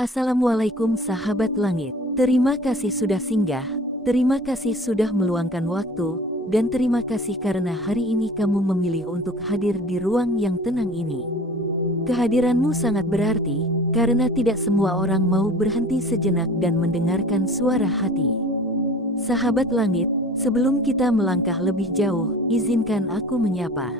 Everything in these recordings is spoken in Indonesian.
Assalamualaikum sahabat langit. Terima kasih sudah singgah, terima kasih sudah meluangkan waktu, dan terima kasih karena hari ini kamu memilih untuk hadir di ruang yang tenang ini. Kehadiranmu sangat berarti, karena tidak semua orang mau berhenti sejenak dan mendengarkan suara hati. Sahabat langit, sebelum kita melangkah lebih jauh, izinkan aku menyapa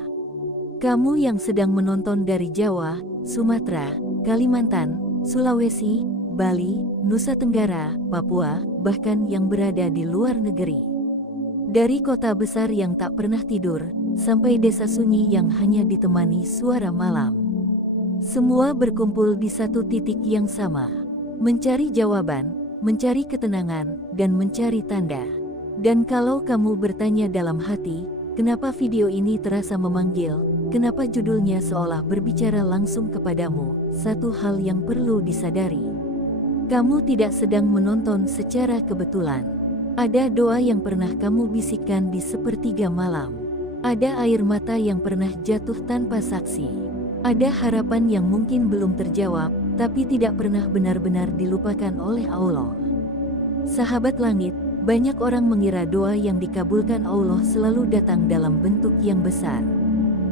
kamu yang sedang menonton dari Jawa, Sumatera, Kalimantan, Sulawesi, Bali, Nusa Tenggara, Papua, bahkan yang berada di luar negeri. Dari kota besar yang tak pernah tidur, sampai desa sunyi yang hanya ditemani suara malam. Semua berkumpul di satu titik yang sama. Mencari jawaban, mencari ketenangan, dan mencari tanda. Dan kalau kamu bertanya dalam hati, kenapa video ini terasa memanggil? Kenapa judulnya seolah berbicara langsung kepadamu? Satu hal yang perlu disadari. Kamu tidak sedang menonton secara kebetulan. Ada doa yang pernah kamu bisikkan di sepertiga malam. Ada air mata yang pernah jatuh tanpa saksi. Ada harapan yang mungkin belum terjawab, tapi tidak pernah benar-benar dilupakan oleh Allah. Sahabat langit, banyak orang mengira doa yang dikabulkan Allah selalu datang dalam bentuk yang besar.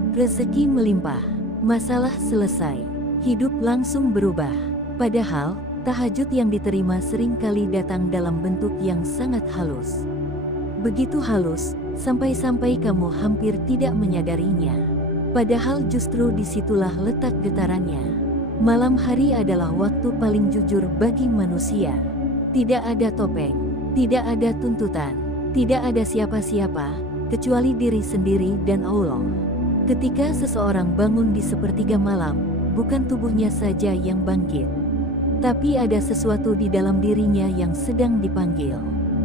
Rezeki melimpah, masalah selesai, hidup langsung berubah. Padahal, tahajud yang diterima sering kali datang dalam bentuk yang sangat halus. Begitu halus, sampai-sampai kamu hampir tidak menyadarinya. Padahal justru disitulah letak getarannya. Malam hari adalah waktu paling jujur bagi manusia. Tidak ada topeng, tidak ada tuntutan, tidak ada siapa-siapa, kecuali diri sendiri dan Allah. Ketika seseorang bangun di sepertiga malam, bukan tubuhnya saja yang bangkit, tapi ada sesuatu di dalam dirinya yang sedang dipanggil.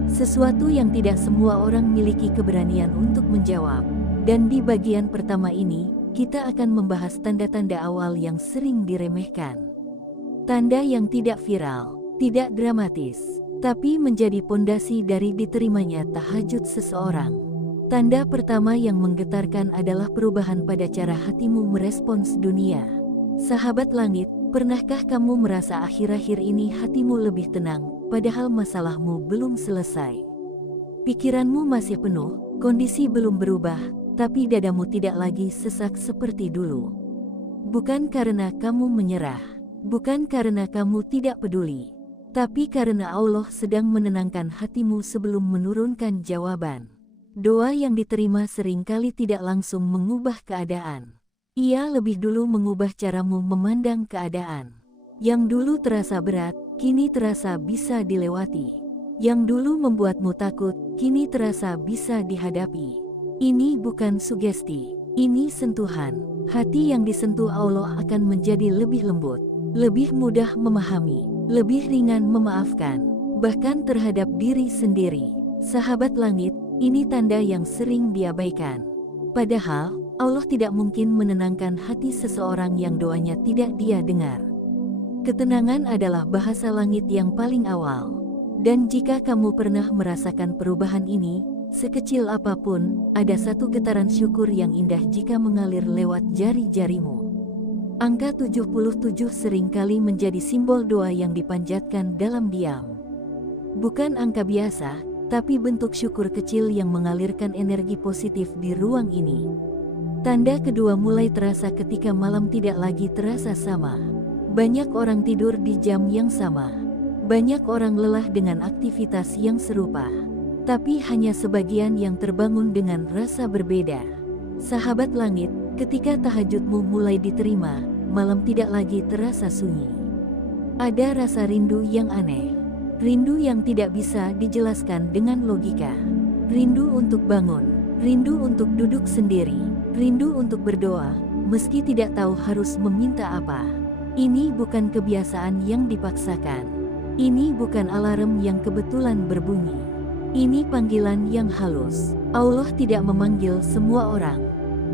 Sesuatu yang tidak semua orang miliki keberanian untuk menjawab. Dan di bagian pertama ini, kita akan membahas tanda-tanda awal yang sering diremehkan. Tanda yang tidak viral, tidak dramatis, tapi menjadi pondasi dari diterimanya tahajud seseorang. Tanda pertama yang menggetarkan adalah perubahan pada cara hatimu merespons dunia. Sahabat langit, pernahkah kamu merasa akhir-akhir ini hatimu lebih tenang, padahal masalahmu belum selesai? Pikiranmu masih penuh, kondisi belum berubah, tapi dadamu tidak lagi sesak seperti dulu. Bukan karena kamu menyerah, bukan karena kamu tidak peduli, tapi karena Allah sedang menenangkan hatimu sebelum menurunkan jawaban. Doa yang diterima seringkali tidak langsung mengubah keadaan. Ia lebih dulu mengubah caramu memandang keadaan. Yang dulu terasa berat, kini terasa bisa dilewati. Yang dulu membuatmu takut, kini terasa bisa dihadapi. Ini bukan sugesti, ini sentuhan. Hati yang disentuh Allah akan menjadi lebih lembut, lebih mudah memahami, lebih ringan memaafkan, bahkan terhadap diri sendiri. Sahabat langit, ini tanda yang sering diabaikan. Padahal, Allah tidak mungkin menenangkan hati seseorang yang doanya tidak Dia dengar. Ketenangan adalah bahasa langit yang paling awal. Dan jika kamu pernah merasakan perubahan ini, sekecil apapun, ada satu getaran syukur yang indah jika mengalir lewat jari-jarimu. Angka 77 seringkali menjadi simbol doa yang dipanjatkan dalam diam. Bukan angka biasa, tapi bentuk syukur kecil yang mengalirkan energi positif di ruang ini. Tanda kedua mulai terasa ketika malam tidak lagi terasa sama. Banyak orang tidur di jam yang sama. Banyak orang lelah dengan aktivitas yang serupa. Tapi hanya sebagian yang terbangun dengan rasa berbeda. Sahabat langit, ketika tahajudmu mulai diterima, malam tidak lagi terasa sunyi. Ada rasa rindu yang aneh. Rindu yang tidak bisa dijelaskan dengan logika. Rindu untuk bangun, rindu untuk duduk sendiri, rindu untuk berdoa, meski tidak tahu harus meminta apa. Ini bukan kebiasaan yang dipaksakan. Ini bukan alarm yang kebetulan berbunyi. Ini panggilan yang halus. Allah tidak memanggil semua orang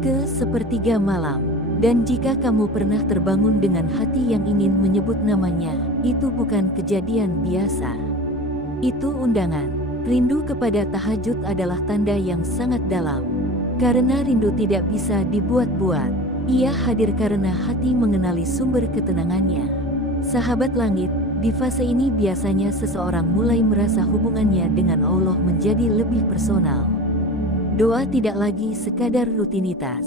ke sepertiga malam. Dan jika kamu pernah terbangun dengan hati yang ingin menyebut namanya, itu bukan kejadian biasa. Itu undangan. Rindu kepada tahajud adalah tanda yang sangat dalam. Karena rindu tidak bisa dibuat-buat. Ia hadir karena hati mengenali sumber ketenangannya. Sahabat langit, Di fase ini biasanya seseorang mulai merasa hubungannya dengan Allah menjadi lebih personal. Doa tidak lagi sekadar rutinitas.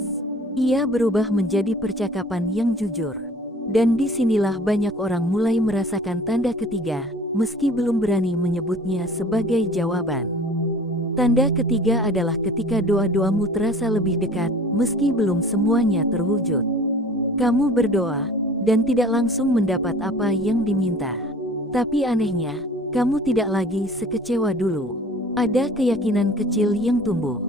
Ia berubah menjadi percakapan yang jujur. Dan disinilah banyak orang mulai merasakan tanda ketiga, meski belum berani menyebutnya sebagai jawaban. Tanda ketiga adalah ketika doa-doamu terasa lebih dekat, meski belum semuanya terwujud. Kamu berdoa, dan tidak langsung mendapat apa yang diminta. Tapi anehnya, kamu tidak lagi sekecewa dulu. Ada keyakinan kecil yang tumbuh.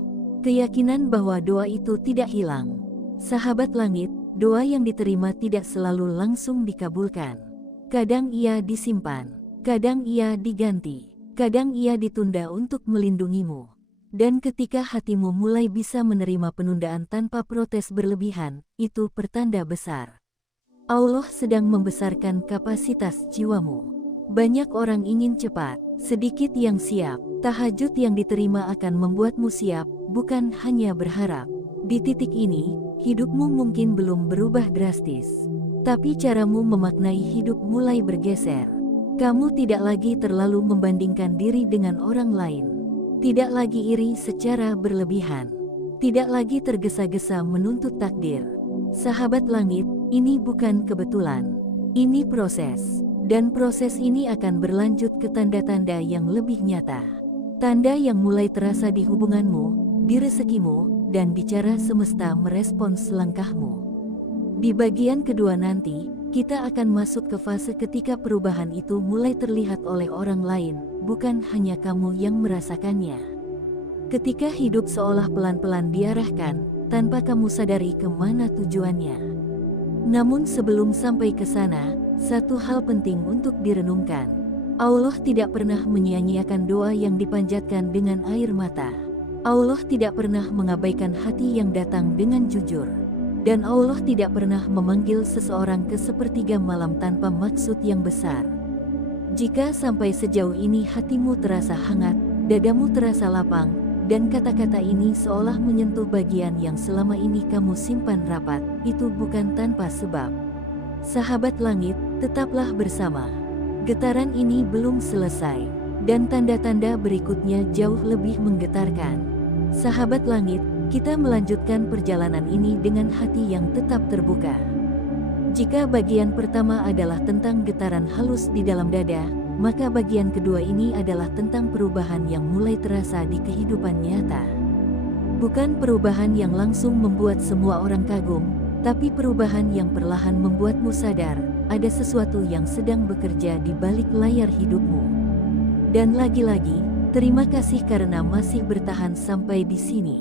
Keyakinan bahwa doa itu tidak hilang. Sahabat langit, doa yang diterima tidak selalu langsung dikabulkan. Kadang ia disimpan, kadang ia diganti, kadang ia ditunda untuk melindungimu. Dan ketika hatimu mulai bisa menerima penundaan tanpa protes berlebihan, itu pertanda besar. Allah sedang membesarkan kapasitas jiwamu. Banyak orang ingin cepat, sedikit yang siap. Tahajud yang diterima akan membuatmu siap, bukan hanya berharap. Di titik ini, hidupmu mungkin belum berubah drastis. Tapi caramu memaknai hidup mulai bergeser. Kamu tidak lagi terlalu membandingkan diri dengan orang lain. Tidak lagi iri secara berlebihan. Tidak lagi tergesa-gesa menuntut takdir. Sahabat langit, ini bukan kebetulan. Ini proses. Dan proses ini akan berlanjut ke tanda-tanda yang lebih nyata. Tanda yang mulai terasa di hubunganmu, di rezekimu, dan di cara semesta merespons langkahmu. Di bagian kedua nanti, kita akan masuk ke fase ketika perubahan itu mulai terlihat oleh orang lain, bukan hanya kamu yang merasakannya. Ketika hidup seolah pelan-pelan diarahkan, tanpa kamu sadari kemana tujuannya. Namun sebelum sampai ke sana, satu hal penting untuk direnungkan. Allah tidak pernah menyia-nyiakan doa yang dipanjatkan dengan air mata. Allah tidak pernah mengabaikan hati yang datang dengan jujur. Dan Allah tidak pernah memanggil seseorang ke sepertiga malam tanpa maksud yang besar. Jika sampai sejauh ini hatimu terasa hangat, dadamu terasa lapang, dan kata-kata ini seolah menyentuh bagian yang selama ini kamu simpan rapat, itu bukan tanpa sebab. Sahabat langit, tetaplah bersama. Getaran ini belum selesai, dan tanda-tanda berikutnya jauh lebih menggetarkan. Sahabat langit, kita melanjutkan perjalanan ini dengan hati yang tetap terbuka. Jika bagian pertama adalah tentang getaran halus di dalam dada, maka bagian kedua ini adalah tentang perubahan yang mulai terasa di kehidupan nyata. Bukan perubahan yang langsung membuat semua orang kagum, tapi perubahan yang perlahan membuatmu sadar, ada sesuatu yang sedang bekerja di balik layar hidupmu. Dan lagi-lagi, terima kasih karena masih bertahan sampai di sini.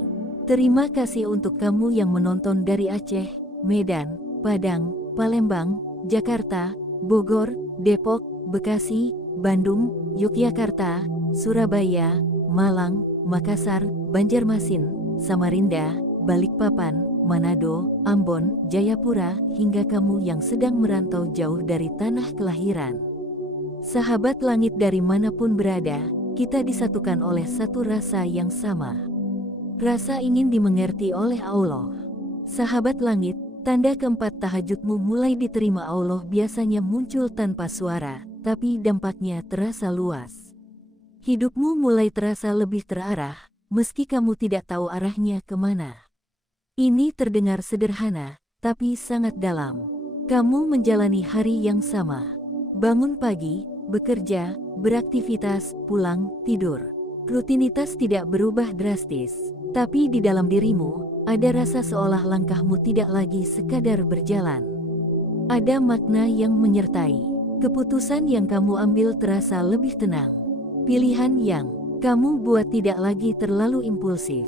Terima kasih untuk kamu yang menonton dari Aceh, Medan, Padang, Palembang, Jakarta, Bogor, Depok, Bekasi, Bandung, Yogyakarta, Surabaya, Malang, Makassar, Banjarmasin, Samarinda, Balikpapan, Manado, Ambon, Jayapura, hingga kamu yang sedang merantau jauh dari tanah kelahiran. Sahabat langit dari manapun berada, kita disatukan oleh satu rasa yang sama. Rasa ingin dimengerti oleh Allah. Sahabat langit, tanda keempat tahajudmu mulai diterima Allah biasanya muncul tanpa suara, tapi dampaknya terasa luas. Hidupmu mulai terasa lebih terarah, meski kamu tidak tahu arahnya kemana. Ini terdengar sederhana, tapi sangat dalam. Kamu menjalani hari yang sama. Bangun pagi, bekerja, beraktivitas, pulang, tidur. Rutinitas tidak berubah drastis, tapi di dalam dirimu, ada rasa seolah langkahmu tidak lagi sekadar berjalan. Ada makna yang menyertai. Keputusan yang kamu ambil terasa lebih tenang. Pilihan yang kamu buat tidak lagi terlalu impulsif.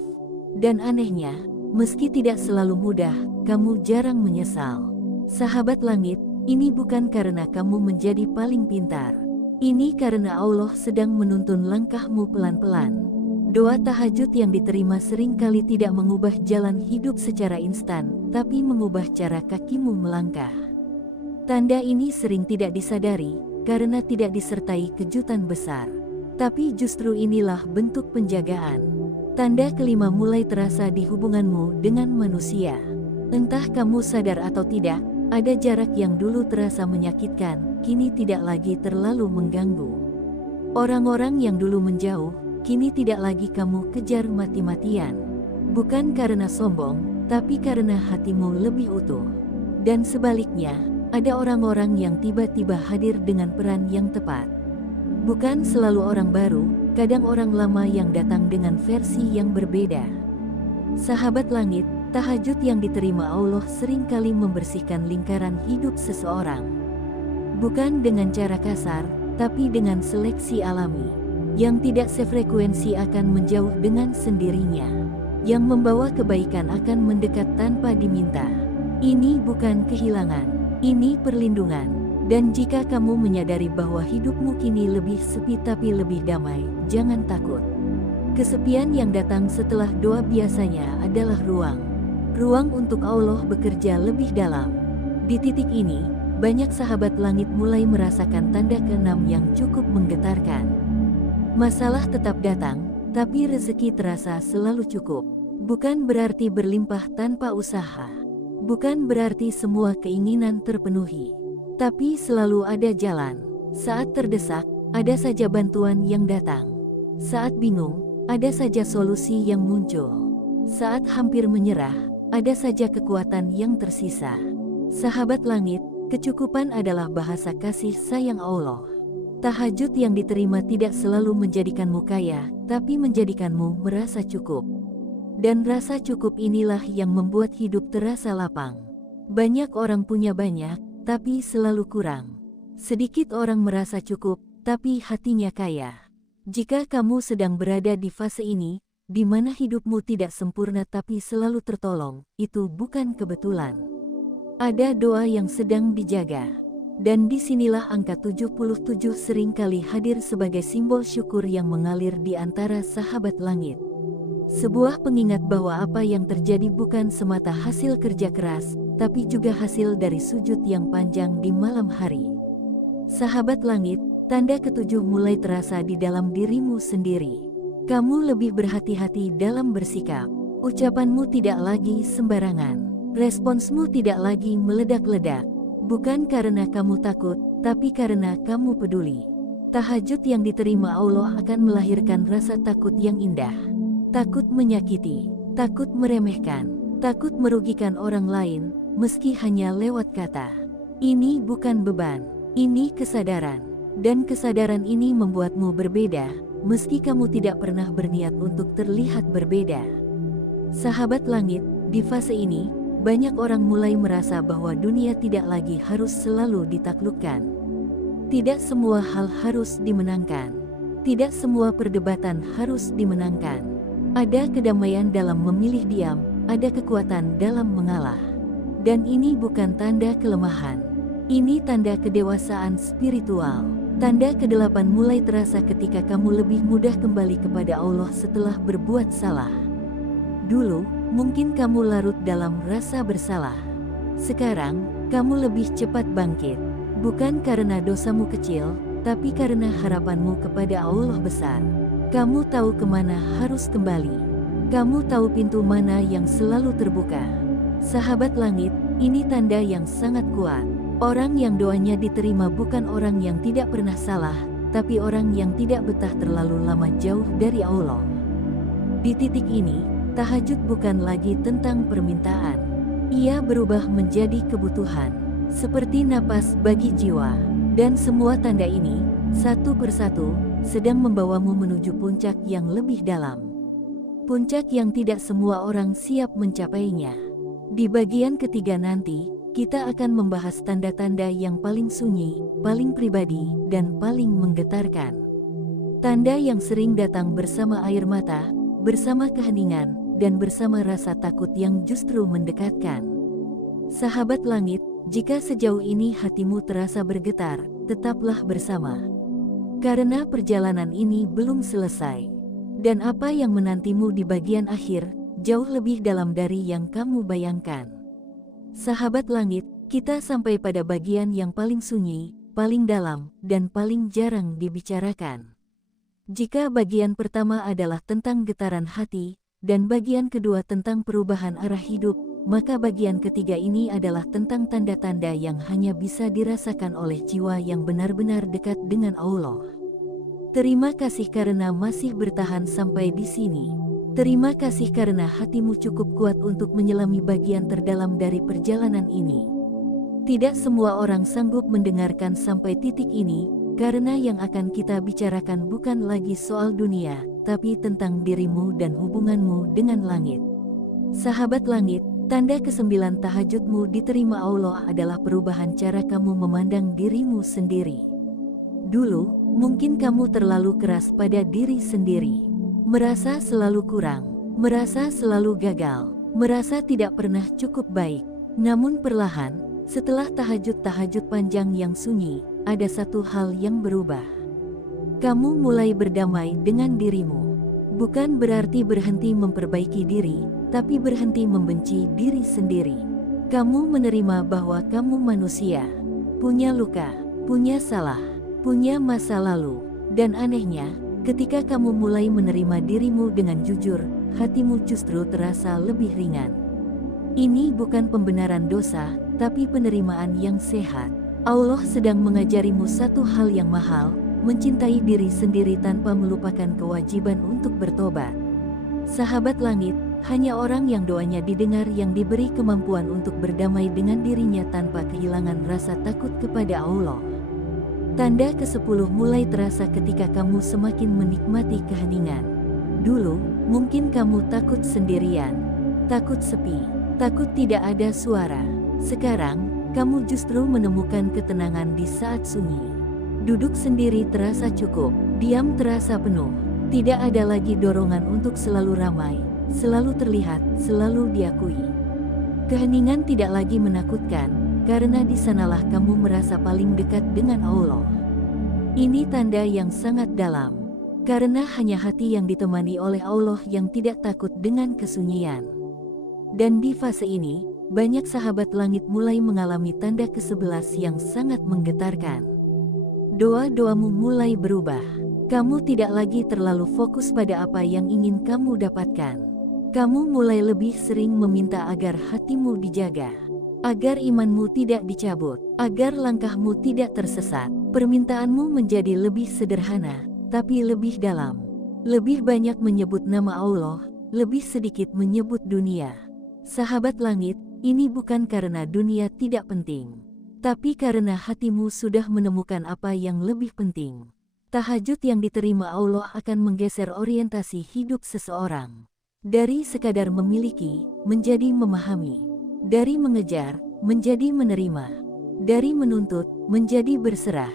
Dan anehnya, meski tidak selalu mudah, kamu jarang menyesal. Sahabat langit, ini bukan karena kamu menjadi paling pintar. Ini karena Allah sedang menuntun langkahmu pelan-pelan. Doa tahajud yang diterima seringkali tidak mengubah jalan hidup secara instan, tapi mengubah cara kakimu melangkah. Tanda ini sering tidak disadari, karena tidak disertai kejutan besar. Tapi justru inilah bentuk penjagaan. Tanda kelima mulai terasa di hubunganmu dengan manusia. Entah kamu sadar atau tidak, ada jarak yang dulu terasa menyakitkan, kini tidak lagi terlalu mengganggu. Orang-orang yang dulu menjauh, kini tidak lagi kamu kejar mati-matian. Bukan karena sombong, tapi karena hatimu lebih utuh. Dan sebaliknya, ada orang-orang yang tiba-tiba hadir dengan peran yang tepat. Bukan selalu orang baru, kadang orang lama yang datang dengan versi yang berbeda. Sahabat langit, tahajud yang diterima Allah seringkali membersihkan lingkaran hidup seseorang. Bukan dengan cara kasar, tapi dengan seleksi alami. Yang tidak sefrekuensi akan menjauh dengan sendirinya. Yang membawa kebaikan akan mendekat tanpa diminta. Ini bukan kehilangan, ini perlindungan. Dan jika kamu menyadari bahwa hidupmu kini lebih sepi tapi lebih damai, jangan takut. Kesepian yang datang setelah doa biasanya adalah ruang. Ruang untuk Allah bekerja lebih dalam. Di titik ini, banyak sahabat langit mulai merasakan tanda keenam yang cukup menggetarkan. Masalah tetap datang, tapi rezeki terasa selalu cukup. Bukan berarti berlimpah tanpa usaha. Bukan berarti semua keinginan terpenuhi. Tapi selalu ada jalan. Saat terdesak, ada saja bantuan yang datang. Saat bingung, ada saja solusi yang muncul. Saat hampir menyerah, ada saja kekuatan yang tersisa. Sahabat langit, kecukupan adalah bahasa kasih sayang Allah. Tahajud yang diterima tidak selalu menjadikanmu kaya, tapi menjadikanmu merasa cukup. Dan rasa cukup inilah yang membuat hidup terasa lapang. Banyak orang punya banyak, tapi selalu kurang. Sedikit orang merasa cukup, tapi hatinya kaya. Jika kamu sedang berada di fase ini, di mana hidupmu tidak sempurna tapi selalu tertolong, itu bukan kebetulan. Ada doa yang sedang dijaga. Dan disinilah angka 77 seringkali hadir sebagai simbol syukur yang mengalir di antara sahabat langit. Sebuah pengingat bahwa apa yang terjadi bukan semata hasil kerja keras, tapi juga hasil dari sujud yang panjang di malam hari. Sahabat langit, tanda ketujuh mulai terasa di dalam dirimu sendiri. Kamu lebih berhati-hati dalam bersikap. Ucapanmu tidak lagi sembarangan. Responsmu tidak lagi meledak-ledak. Bukan karena kamu takut, tapi karena kamu peduli. Tahajud yang diterima Allah akan melahirkan rasa takut yang indah. Takut menyakiti, takut meremehkan, takut merugikan orang lain, meski hanya lewat kata. Ini bukan beban, ini kesadaran. Dan kesadaran ini membuatmu berbeda, meski kamu tidak pernah berniat untuk terlihat berbeda. Sahabat langit, di fase ini, banyak orang mulai merasa bahwa dunia tidak lagi harus selalu ditaklukkan. Tidak semua hal harus dimenangkan. Tidak semua perdebatan harus dimenangkan. Ada kedamaian dalam memilih diam, ada kekuatan dalam mengalah. Dan ini bukan tanda kelemahan. Ini tanda kedewasaan spiritual. Tanda kedelapan mulai terasa ketika kamu lebih mudah kembali kepada Allah setelah berbuat salah. Dulu, mungkin kamu larut dalam rasa bersalah. Sekarang, kamu lebih cepat bangkit. Bukan karena dosamu kecil, tapi karena harapanmu kepada Allah besar. Kamu tahu kemana harus kembali. Kamu tahu pintu mana yang selalu terbuka. Sahabat langit, ini tanda yang sangat kuat. Orang yang doanya diterima bukan orang yang tidak pernah salah, tapi orang yang tidak betah terlalu lama jauh dari Allah. Di titik ini, tahajud bukan lagi tentang permintaan. Ia berubah menjadi kebutuhan, seperti napas bagi jiwa. Dan semua tanda ini, satu persatu, sedang membawamu menuju puncak yang lebih dalam. Puncak yang tidak semua orang siap mencapainya. Di bagian ketiga nanti, kita akan membahas tanda-tanda yang paling sunyi, paling pribadi, dan paling menggetarkan. Tanda yang sering datang bersama air mata, bersama keheningan, dan bersama rasa takut yang justru mendekatkan. Sahabat langit, jika sejauh ini hatimu terasa bergetar, tetaplah bersama. Karena perjalanan ini belum selesai. Dan apa yang menantimu di bagian akhir, jauh lebih dalam dari yang kamu bayangkan. Sahabat langit, kita sampai pada bagian yang paling sunyi, paling dalam, dan paling jarang dibicarakan. Jika bagian pertama adalah tentang getaran hati, dan bagian kedua tentang perubahan arah hidup, maka bagian ketiga ini adalah tentang tanda-tanda yang hanya bisa dirasakan oleh jiwa yang benar-benar dekat dengan Allah. Terima kasih karena masih bertahan sampai di sini. Terima kasih karena hatimu cukup kuat untuk menyelami bagian terdalam dari perjalanan ini. Tidak semua orang sanggup mendengarkan sampai titik ini, karena yang akan kita bicarakan bukan lagi soal dunia, tapi tentang dirimu dan hubunganmu dengan langit. Sahabat langit, tanda ke-9 tahajudmu diterima Allah adalah perubahan cara kamu memandang dirimu sendiri. Dulu, mungkin kamu terlalu keras pada diri sendiri. Merasa selalu kurang, merasa selalu gagal, merasa tidak pernah cukup baik. Namun perlahan, setelah tahajud-tahajud panjang yang sunyi, ada satu hal yang berubah. Kamu mulai berdamai dengan dirimu. Bukan berarti berhenti memperbaiki diri, tapi berhenti membenci diri sendiri. Kamu menerima bahwa kamu manusia, punya luka, punya salah, punya masa lalu. Dan anehnya, ketika kamu mulai menerima dirimu dengan jujur, hatimu justru terasa lebih ringan. Ini bukan pembenaran dosa, tapi penerimaan yang sehat. Allah sedang mengajarimu satu hal yang mahal, mencintai diri sendiri tanpa melupakan kewajiban untuk bertobat. Sahabat langit, hanya orang yang doanya didengar yang diberi kemampuan untuk berdamai dengan dirinya tanpa kehilangan rasa takut kepada Allah. Tanda ke-10 mulai terasa ketika kamu semakin menikmati keheningan. Dulu, mungkin kamu takut sendirian, takut sepi, takut tidak ada suara. Sekarang, kamu justru menemukan ketenangan di saat sunyi. Duduk sendiri terasa cukup, diam terasa penuh. Tidak ada lagi dorongan untuk selalu ramai, selalu terlihat, selalu diakui. Keheningan tidak lagi menakutkan, karena di sanalah kamu merasa paling dekat dengan Allah. Ini tanda yang sangat dalam, karena hanya hati yang ditemani oleh Allah yang tidak takut dengan kesunyian. Dan di fase ini, banyak sahabat langit mulai mengalami tanda ke-11 yang sangat menggetarkan. Doa-doamu mulai berubah. Kamu tidak lagi terlalu fokus pada apa yang ingin kamu dapatkan. Kamu mulai lebih sering meminta agar hatimu dijaga, agar imanmu tidak dicabut, agar langkahmu tidak tersesat. Permintaanmu menjadi lebih sederhana, tapi lebih dalam. Lebih banyak menyebut nama Allah, lebih sedikit menyebut dunia. Sahabat langit, ini bukan karena dunia tidak penting, tapi karena hatimu sudah menemukan apa yang lebih penting. Tahajud yang diterima Allah akan menggeser orientasi hidup seseorang. Dari sekadar memiliki, menjadi memahami. Dari mengejar, menjadi menerima. Dari menuntut, menjadi berserah.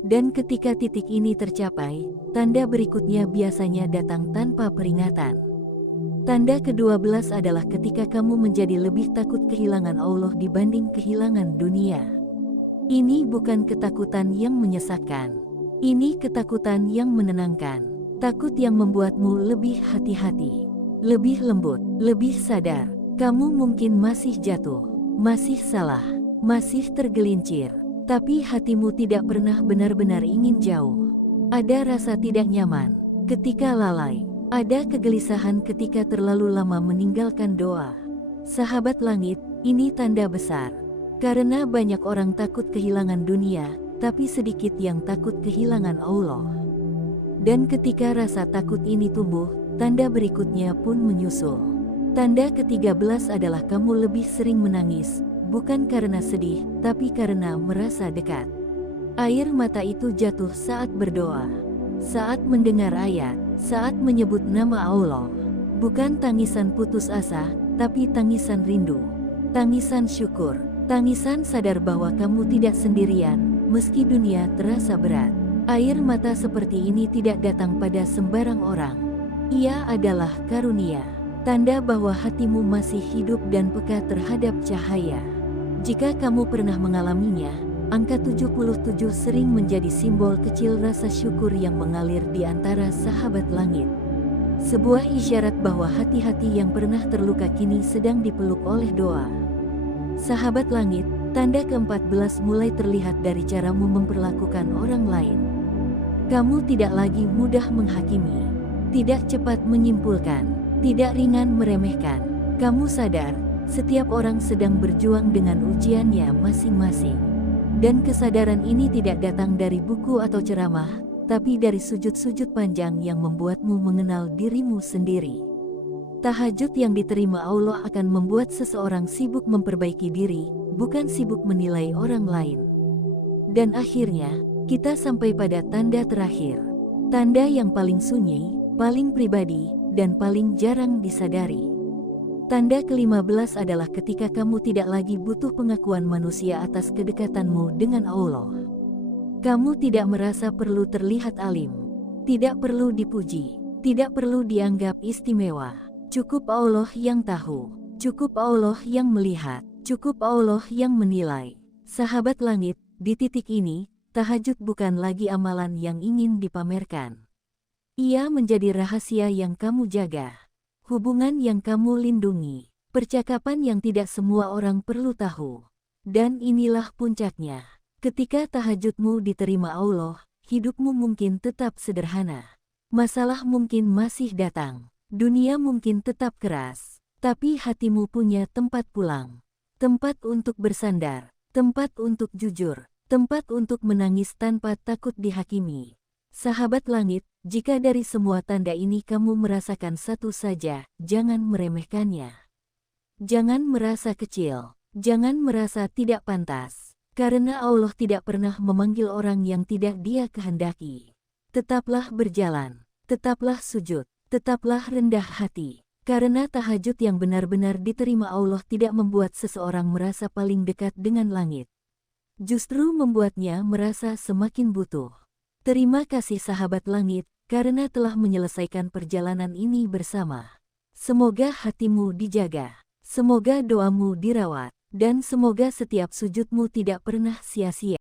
Dan ketika titik ini tercapai, tanda berikutnya biasanya datang tanpa peringatan. Tanda ke-12 adalah ketika kamu menjadi lebih takut kehilangan Allah dibanding kehilangan dunia. Ini bukan ketakutan yang menyesatkan. Ini ketakutan yang menenangkan. Takut yang membuatmu lebih hati-hati, lebih lembut, lebih sadar. Kamu mungkin masih jatuh, masih salah, masih tergelincir. Tapi hatimu tidak pernah benar-benar ingin jauh. Ada rasa tidak nyaman ketika lalai. Ada kegelisahan ketika terlalu lama meninggalkan doa. Sahabat langit, ini tanda besar. Karena banyak orang takut kehilangan dunia, tapi sedikit yang takut kehilangan Allah. Dan ketika rasa takut ini tumbuh, tanda berikutnya pun menyusul. Tanda ke-13 adalah kamu lebih sering menangis, bukan karena sedih, tapi karena merasa dekat. Air mata itu jatuh saat berdoa, saat mendengar ayat, saat menyebut nama Allah. Bukan tangisan putus asa, tapi tangisan rindu, tangisan syukur. Tangisan sadar bahwa kamu tidak sendirian, meski dunia terasa berat. Air mata seperti ini tidak datang pada sembarang orang. Ia adalah karunia, tanda bahwa hatimu masih hidup dan peka terhadap cahaya. Jika kamu pernah mengalaminya, angka 77 sering menjadi simbol kecil rasa syukur yang mengalir di antara sahabat langit. Sebuah isyarat bahwa hati-hati yang pernah terluka kini sedang dipeluk oleh doa. Sahabat langit, tanda ke-14 mulai terlihat dari caramu memperlakukan orang lain. Kamu tidak lagi mudah menghakimi, tidak cepat menyimpulkan, tidak ringan meremehkan. Kamu sadar, Setiap orang sedang berjuang dengan ujiannya masing-masing. Dan kesadaran ini tidak datang dari buku atau ceramah, tapi dari sujud-sujud panjang yang membuatmu mengenal dirimu sendiri. Tahajud yang diterima Allah akan membuat seseorang sibuk memperbaiki diri, bukan sibuk menilai orang lain. Dan akhirnya, kita sampai pada tanda terakhir. Tanda yang paling sunyi, paling pribadi, dan paling jarang disadari. Tanda ke-15 adalah ketika kamu tidak lagi butuh pengakuan manusia atas kedekatanmu dengan Allah. Kamu tidak merasa perlu terlihat alim, tidak perlu dipuji, tidak perlu dianggap istimewa. Cukup Allah yang tahu, cukup Allah yang melihat, cukup Allah yang menilai. Sahabat langit, di titik ini, tahajud bukan lagi amalan yang ingin dipamerkan. Ia menjadi rahasia yang kamu jaga. Hubungan yang kamu lindungi, percakapan yang tidak semua orang perlu tahu. Dan inilah puncaknya. Ketika tahajudmu diterima Allah, hidupmu mungkin tetap sederhana. Masalah mungkin masih datang. Dunia mungkin tetap keras. Tapi hatimu punya tempat pulang. Tempat untuk bersandar. Tempat untuk jujur. Tempat untuk menangis tanpa takut dihakimi. Sahabat langit, jika dari semua tanda ini kamu merasakan satu saja, jangan meremehkannya. Jangan merasa kecil, jangan merasa tidak pantas, karena Allah tidak pernah memanggil orang yang tidak Dia kehendaki. Tetaplah berjalan, tetaplah sujud, tetaplah rendah hati, karena tahajud yang benar-benar diterima Allah tidak membuat seseorang merasa paling dekat dengan langit. Justru membuatnya merasa semakin butuh. Terima kasih sahabat langit, karena telah menyelesaikan perjalanan ini bersama. Semoga hatimu dijaga, semoga doamu dirawat, dan semoga setiap sujudmu tidak pernah sia-sia.